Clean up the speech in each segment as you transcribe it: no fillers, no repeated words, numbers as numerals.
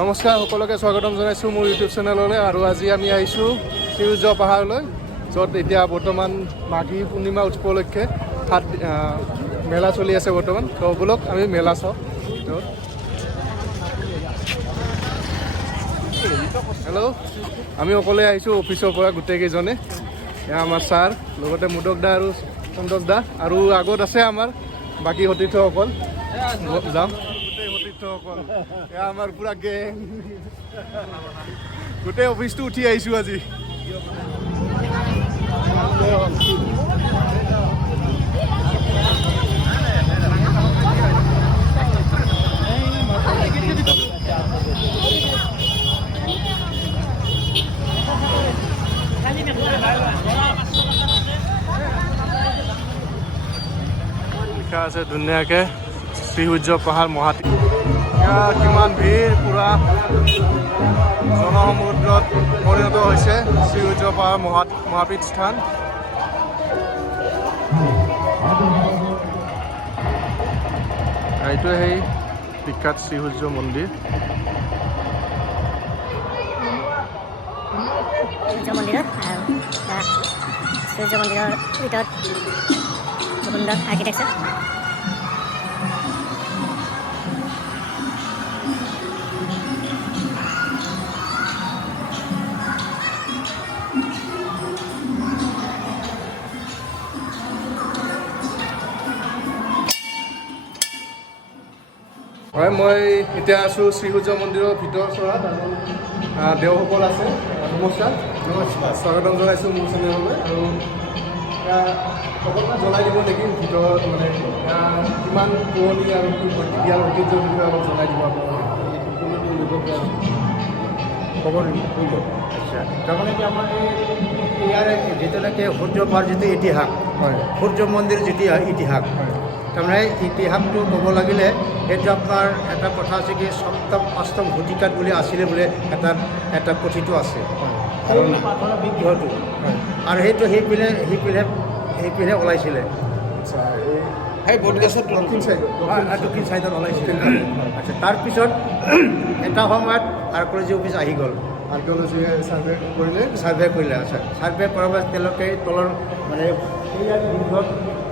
নমস্কাৰ সকলোকে স্বাগতম জনাইছোঁ মোৰ ইউটিউব চেনেললৈ। আৰু আজি আমি আহিছোঁ শ্ৰীসূৰ্য পাহাৰলৈ, য'ত এতিয়া বৰ্তমান মাঘী পূৰ্ণিমা উপলক্ষে মেলা চলি আছে বৰ্তমান। তো ব'লক আমি মেলা চাওঁ। হেল্ল', আমি অকলে আহিছোঁ অফিচৰ পৰা গোটেইকেইজনে। এয়া আমাৰ ছাৰ, লগতে মুদক দা আৰু চন্দক দা, আৰু আগত আছে আমাৰ বাকী সতীৰ্থসকল। যাম গোটেই সতীৰ্থসকল, এয়া আমাৰ পুৰা গেং, গোটেই অফিচটো উঠি আহিছোঁ আজি। লিখা আছে ধুনীয়াকৈ শ্ৰীসূৰ্য পাহাৰ মহাতি। কিমান ভিৰ, পুৰা জনসমুদ্ৰত পৰিণত হৈছে শ্ৰীসূৰ্য পাহাৰ মহাপীঠ স্থান। এইটোৱে সেই বিখ্যাত শ্ৰীসূৰ্য মন্দিৰ। সূৰ্য মন্দিৰৰ ভিতৰত সুন্দৰ আৰ্কিটেকচাৰ। হয়, মই এতিয়া আছোঁ শ্ৰীসূৰ্য মন্দিৰৰ ভিতৰ চৰাত, আৰু দেওসকল আছে। নমস্কাৰ, স্বাগতম জনাইছোঁ মোৰ চেনেললৈ। আৰু অকণমান জনাই দিব নেকি ভিতৰত, মানে কিমান পুৰণি আৰু কি ইয়াৰ ঐতিহ্যৰ বিষয়ে অলপ জনাই দিব খবৰ কৰিব। আচ্ছা, তাৰমানে কি আমাৰ ইয়াৰ যিটো নেকি সূৰ্য পাহাৰ যিটো ইতিহাস, হয়, সূৰ্য মন্দিৰ যিটো ইতিহাস, তাৰমানে ইতিহাসটো ক'ব লাগিলে সেইটো আপোনাৰ এটা কথা আছে কি সপ্তম অষ্টম শতিকাত বুলি আছিলে বোলে এটা কথিত আছে। আৰু পাথৰৰ বিগ্ৰহটো, আৰু সেইটো সেইপিনে ওলাইছিলে। আচ্ছা, সেই বটগেছত দক্ষিণ চাইডত ওলাইছিলে। আচ্ছা, তাৰপিছত এটা সময়ত আৰ্ক'লজি অফিচ আহি গ'ল। আৰ্কিঅ'লজিয়ে চাৰ্ভে কৰিলে। আচ্ছা, চাৰ্ভে কৰাৰ পাছত তেওঁলোকে তলৰ মানে সেইয়াৰ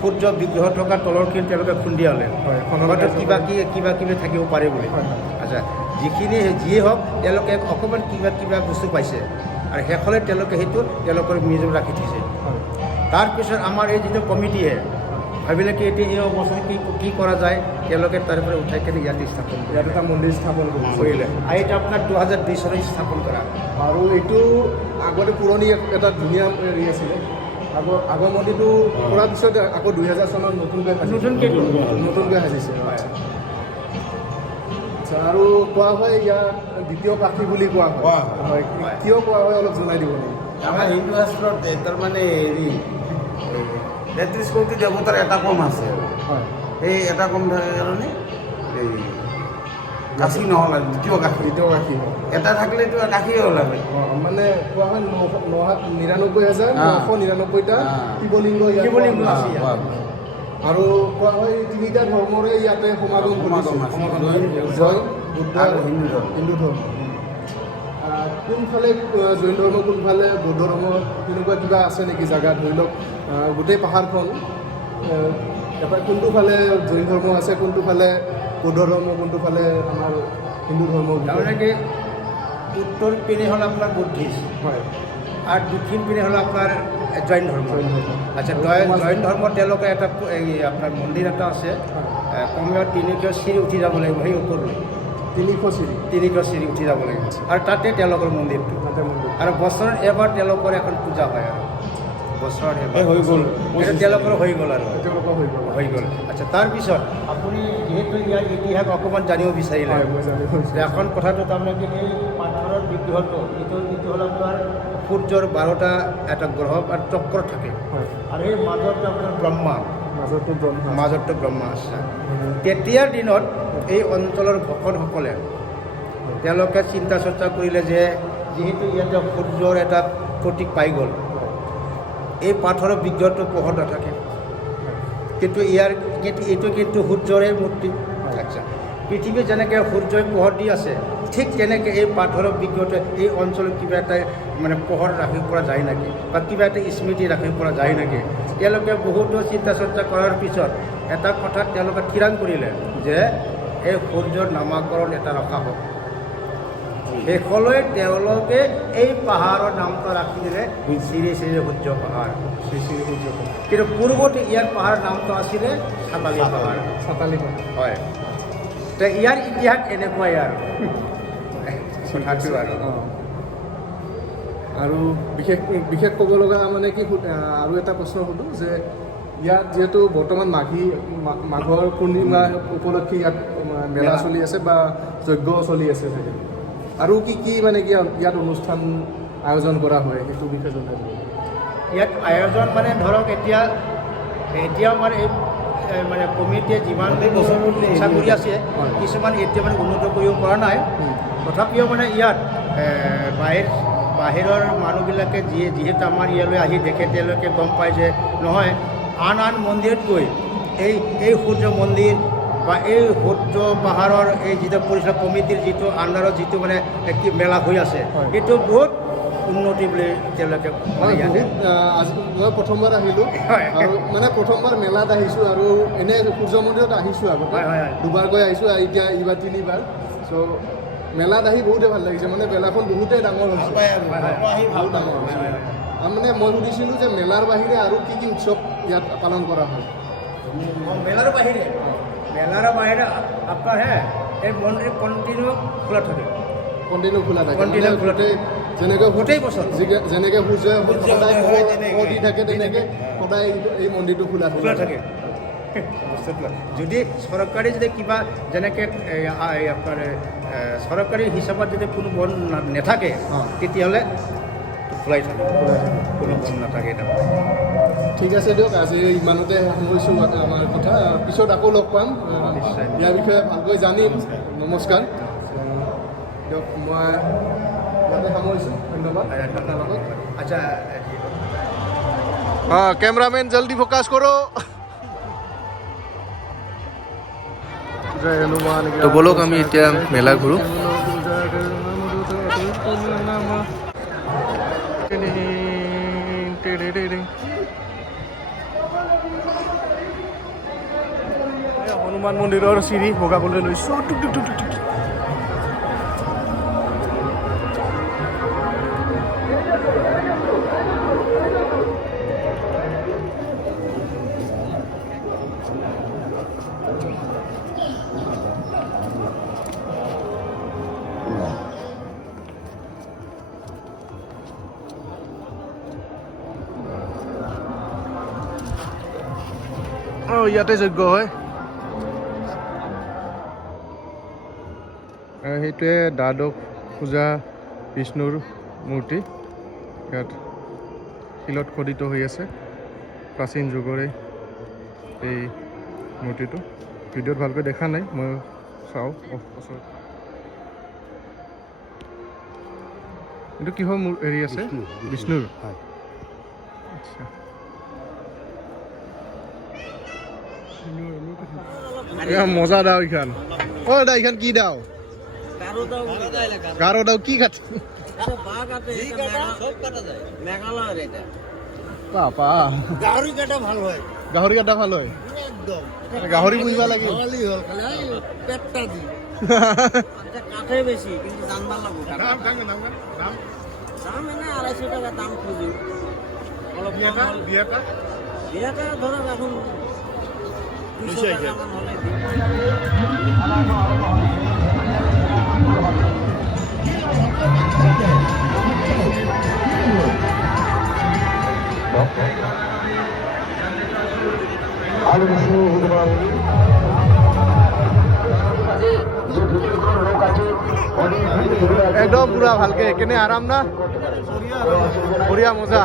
সূৰ্য বিগ্ৰহ থকা তলৰখিনি তেওঁলোকে খুন্দিয়ালে। হয়, হয়তো কিবা কিবি থাকিব পাৰে বুলি। আচ্ছা, যিয়ে হওক তেওঁলোকে অকণমান কিবা বস্তু পাইছে, আৰু শেষলৈ তেওঁলোকে তেওঁলোকৰ মিউজিয়াম ৰাখি থৈছে। তাৰপিছত আমাৰ এই যিটো কমিটিয়ে ভাবিলে কি এতিয়া এই অৱস্থাত কি কৰা যায়, তেওঁলোকে তাৰপৰা উঠাই কেনে ইয়াতে স্থাপন কৰে। ইয়াত এটা মন্দিৰ স্থাপন কৰিলে। আৰু এইটো আপোনাৰ 2002 চনত স্থাপন কৰা। আৰু এইটো আগতে পুৰণি এটা ধুনীয়া হেৰি আছিলে। আগৰ মন্দিৰটো কৰাৰ পিছত আকৌ 2000 চনত নতুনকৈ সাজিছে। আচ্ছা, আৰু কোৱা হয় ইয়াক দ্বিতীয় কাশী বুলি কোৱা হয়। কিয় কোৱা হয় অলপ জনাই দিব নেকি? আমাৰ হিন্দু শাস্ত্ৰত তাৰমানে হেৰি 33 কোটি দেৱতাৰ এটা কম আছে। হয়, সেই এটা কম থাকে কাৰণে এই কাশী নহ'ল, দ্বিতীয় কাশী এটা থাকিলেতো কাশীয়ে ওলাবে। মানে কোৱা হয় 99,999টা শিৱলিংগ আছে। আৰু কোৱা হয় তিনিটা ধৰ্মৰে ইয়াতে সমাগম জৈন, বুদ্ধ আৰু হিন্দু ধৰ্ম। কোনফালে জৈন ধৰ্ম, কোনফালে বৌদ্ধ ধৰ্ম, তেনেকুৱা কিবা আছে নেকি জেগা? ধৰি লওক গোটেই পাহাৰখন এবাৰ কোনটো ফালে জৈন ধৰ্ম আছে, কোনটো ফালে বৌদ্ধ ধৰ্ম, কোনটো ফালে আমাৰ হিন্দু ধৰ্ম? তাৰমানে কি উত্তৰ পিনে হ'ল আপোনাৰ বুদ্ধিষ্ট, হয়, আৰু দক্ষিণ পিনে হ'ল আপোনাৰ জৈন ধৰ্ম। আচ্ছা, জৈন ধৰ্ম তেওঁলোকে এটা এই আপোনাৰ মন্দিৰ এটা আছে, কমেও 300 চিৰি উঠি যাব লাগিব সেই ওপৰলৈ। 300 চিৰি উঠি যাব লাগিব, আৰু তাতে তেওঁলোকৰ মন্দিৰটো। আৰু বছৰত এবাৰ তেওঁলোকৰ এখন পূজা হয়, আৰু বছৰত এবাৰ হৈ গ'ল, তেওঁলোকৰ হৈ গ'ল। আচ্ছা, তাৰপিছত আপুনি যিহেতু ইয়াৰ ইতিহাস অকণমান জানিব বিচাৰিলে, এখন কথাটো তাৰমানে কি এই পাথৰৰ বিগ্ৰহটো এইটো হ'ল আপোনাৰ সূৰ্যৰ 12টা এটা গ্ৰহ আৰু চক্ৰ থাকে, আৰু এই মাজতো আপোনাৰ মাজতো ব্ৰহ্মা আছে। তেতিয়াৰ দিনত এই অঞ্চলৰ ভকতসকলে তেওঁলোকে চিন্তা চৰ্চা কৰিলে যে যিহেতু ইয়াতে সূৰ্যৰ এটা প্ৰতীক পাই গ'ল, এই পাথৰৰ বিগ্ৰহটো পোহৰ নাথাকে, কিন্তু এইটো কিন্তু সূৰ্যৰে মূৰ্তি। আচ্ছা, পৃথিৱীত যেনেকৈ সূৰ্যই পোহৰ দি আছে, ঠিক তেনেকৈ এই পাথৰৰ বিজ্ঞতে এই অঞ্চলত কিবা এটা মানে পোহৰ ৰাখিব পৰা যায় নেকি বা কিবা এটা স্মৃতি ৰাখিব পৰা যায় নেকি। তেওঁলোকে বহুতো চিন্তা চৰ্চা কৰাৰ পিছত এটা কথাত তেওঁলোকে থিৰাং কৰিলে যে এই সূৰ্যৰ নামাকৰণ এটা ৰখা হওক। শেষলৈ তেওঁলোকে এই পাহাৰৰ নামটো ৰাখি দিলে শ্ৰী শ্ৰী সূৰ্য পাহাৰ। শ্ৰী শ্ৰী সূৰ্য পাহাৰ। কিন্তু পূৰ্বতে ইয়াৰ পাহাৰৰ নামটো আছিলে চাতালী পাহাৰ। চাতালী পাহাৰ হয়, তো ইয়াৰ ইতিহাস এনেকুৱাই আৰু কথাটো আৰু আৰু বিশেষ ক'ব লগা মানে কি আৰু এটা প্ৰশ্ন সোধোঁ যে ইয়াত যিহেতু বৰ্তমান মাঘৰ পূৰ্ণিমা উপলক্ষে ইয়াত মেলা চলি আছে বা যজ্ঞ চলি আছে চাগে, আৰু কি মানে কি ইয়াত অনুষ্ঠান আয়োজন কৰা হয় সেইটো বিষয়ে জনাই দিব। ইয়াত আয়োজন মানে ধৰক এতিয়াও মানে এই মানে কমিটিয়ে যিমান ইচ্ছা কৰি আছে কিছুমান এতিয়া মানে উন্নত কৰিব পৰা নাই। তথাপিও মানে ইয়াত বাহিৰৰ মানুহবিলাকে যিহেতু আমাৰ ইয়ালৈ আহি দেখে তেওঁলোকে গম পায় যে নহয় আন মন্দিৰতকৈ এই সূৰ্য মন্দিৰ বা এই সূৰ্য পাহাৰৰ এই যিটো পৰিচালনা কমিটিৰ যিটো আণ্ডাৰত যিটো মানে কি মেলা হৈ আছে সেইটো বহুত উন্নতি বুলি তেওঁলোকে আজি মই প্ৰথমবাৰ আহিলোঁ আৰু মানে প্ৰথমবাৰ মেলাত আহিছোঁ আৰু এনে সূৰ্য মন্দিৰত আহিছোঁ আগতে দুবাৰকৈ আহিছোঁ এতিয়া এইবাৰ 3বাৰ। চ' মেলাত আহি বহুতেই ভাল লাগিছে, মানে মেলাখন বহুতেই ডাঙৰ হৈছে, বহুত ডাঙৰ হৈছে। মানে মই সুধিছিলোঁ যে মেলাৰ বাহিৰে আৰু কি উৎসৱ ইয়াত পালন কৰা হয়। মেলাৰ বাহিৰে আপোনাৰ এই মন্দিৰ কণ্টিনিউ খোলা থাকে। যেনেকৈ গোটেই বছৰ যেনেকৈ সূৰ্যই সদায় পোহৰ দি থাকে তেনেকৈ সদায় এই মন্দিৰটো খোলা থাকে। যদি চৰকাৰী যদি কিবা যেনেকৈ আপোনাৰ চৰকাৰী হিচাপত যদি কোনো বন্ধ নাথাকে তেতিয়াহ'লে খোলাই থাকে, কোনো বন্ধ নাথাকে। ঠিক আছে দিয়ক, আজি ইমানতে সামৰিছোঁ আমাৰ কথা, পিছত আকৌ লগ পাম, ইয়াৰ বিষয়ে ভালকৈ জানিম। নমস্কাৰ দিয়ক, মই ইয়াতে সামৰিছোঁ, ধন্যবাদ আপোনাৰ লগত। আচ্ছা কেমেৰামেন জলদি ফ'কাছ কৰক। তো বলক আমি এতিয়া মেলা ঘূৰোঁ। হনুমান মন্দিৰৰ চিৰি বগাবলৈ লৈছোঁ। ইয়াতে যজ্ঞ হয়। সেইটোৱে দ্বাদশ পূজা বিষ্ণুৰ মূৰ্তি ইয়াত শিলত খোদিত হৈ আছে, প্ৰাচীন যুগৰে এই মূৰ্তিটো। ভিডিঅ'ত ভালকৈ দেখা নাই, মই চাওঁ ওচৰত। এইটো কিহৰ হেৰি আছে? বিষ্ণুৰ। আচ্ছা, মজা দাও এইখান। দা এইখান কি দাও? গাৰো দাও কি কাট? পাপা গাহৰি কাটা ভাল হয়। গাহৰি কাটা ভাল হয় একদম। গাহৰি বুঝবা লাগে। পেটটা দি কাঠে বেশি কিন্তু জানবা লাগবে। দাম এনে 250 টাকা দাম খুঁজি। অলপ বিয়াটা ধরো এখন 200 টাকা হলে একদম পুরা ভালকে কেনে আরাম না বঢ়িয়া মজা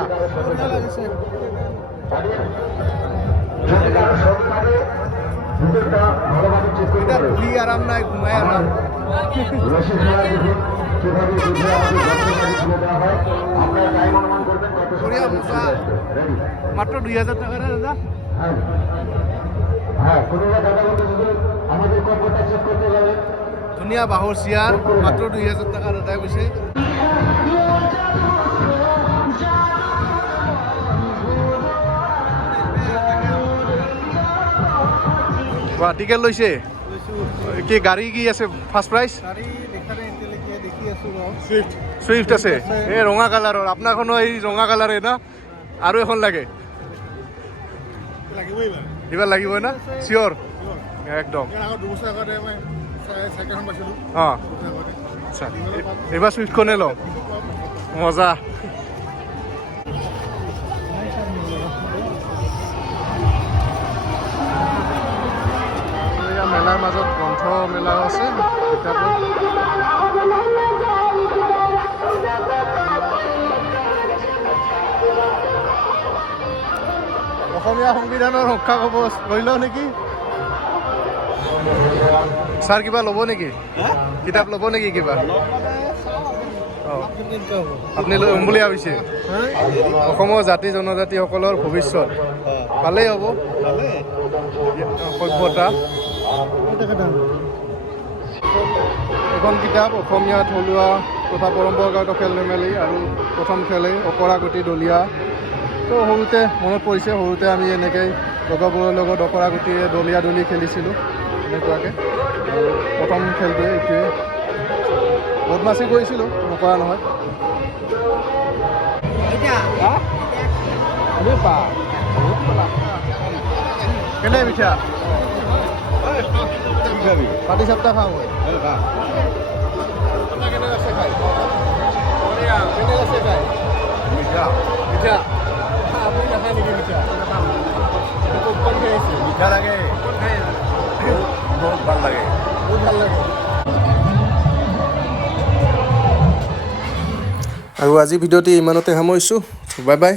পুরি আরাম নাই ঘুমাই আরাম বঢ়িয়া মজা মাত্র 2000 টাকা না দাদা হ্যাঁ কোনো দাদা বলতে আমাদের কর্মটা চেক করতে যাবে ধুনীয়া বাঁহৰ চেয়াৰ মাত্ৰ 2000 টকা দাদাই কৈছে। টিকেট লৈছে কি গাড়ী কি আছে ফাৰ্ষ্ট প্ৰাইজ? সুইফ্ট আছে এই ৰঙা কালাৰৰ। আপোনাৰখনো এই ৰঙা কালাৰে না? আৰু এখন লাগে? এইবাৰ লাগিবই না? চিয়'ৰ একদম। অঁ আচ্ছা, এইবাৰ চুইফ্টখনে লওঁ। মজা। মেলাৰ মাজত গ্ৰন্থ মেলাও আছে কিতাপৰ। অসমীয়া সংবিধানৰ ৰক্ষা কবচ লৈ লওঁ নেকি? ছাৰ কিবা ল'ব নেকি? কিতাপ ল'ব নেকি কিবা? অঁ আপুনি ল'ম বুলি ভাবিছে? অসমৰ জাতি জনজাতিসকলৰ ভৱিষ্যত ভালেই হ'ব। সভ্যতা এখন কিতাপ অসমীয়া থলুৱা তথা পৰম্পৰাগত খেল ধেমালি আৰু প্ৰথম খেলেই অকৰা গুটি দলীয়া। তো সৰুতে মনত পৰিছে, সৰুতে আমি এনেকৈ লগৰবোৰৰ লগত অকৰা গুটিৰে দলীয়া দলি খেলিছিলোঁ এনেকুৱাকৈ। আৰু প্ৰথম খেলটোৱে এইটোৱে। বদমাচি কৰিছিলোঁ, নকৰা নহয়। কেনে মিঠা? পাতি চাপ্তা খাওঁ মই। কেনে আছে খাই? কেনে আছে খাই? মিঠা মিঠা। আপুনি নাখায় নেকি মিঠা? মিঠা লাগে, বহুত ভাল লাগে, বহুত ভাল লাগে। আৰু আজি ভিডিঅ'টি ইমানতে সামৰিছোঁ। Bye bye.